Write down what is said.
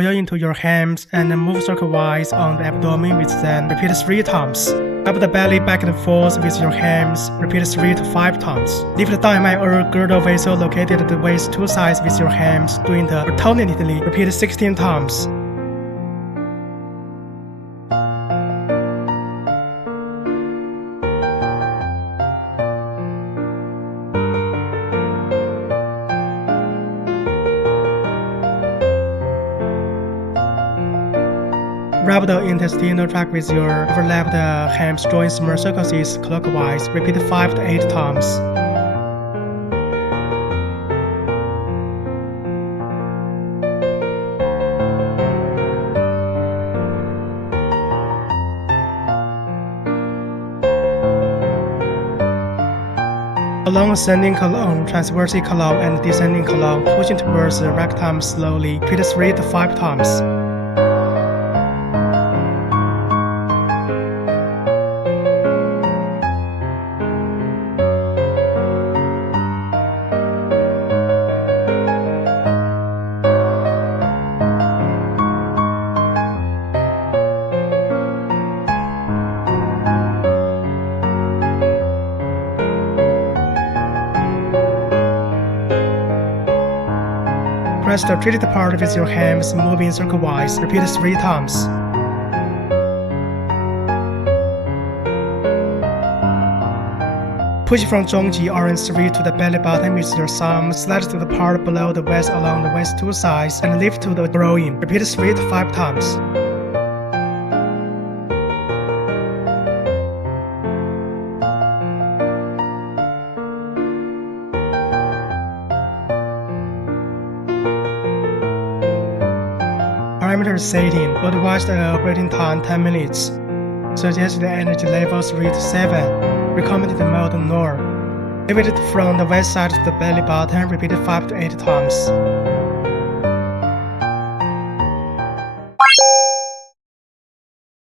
oil into your hands and move circle-wise on the abdomen with them. Repeat 3 times. Rub the belly back and forth with your hands. Repeat 3 to 5 times. Lift the diaphragm or girdle vessel located at the waist 2 sides with your hands, doing it alternately. Repeat 16 times. Rub the intestinal tract with your overlapped hamstring small circles clockwise. Repeat 5 to 8 times. Along ascending column, transverse column, and descending column, pushing towards the rectum slowly. Repeat 3 to 5 times. Press the treated part with your hands, moving circle-wise. Repeat 3 times. Push from Zhongji RN3 to the belly button with your thumb. Slide to the part below the waist along the waist 2 sides and lift to the groin. Repeat 3 to 5 times. Parameter setting. Advised operating time 10 minutes. Suggested energy level 3 to 7. Recommended mode norm. Lift it from the waist side to the belly button. Repeat 5 to 8 times.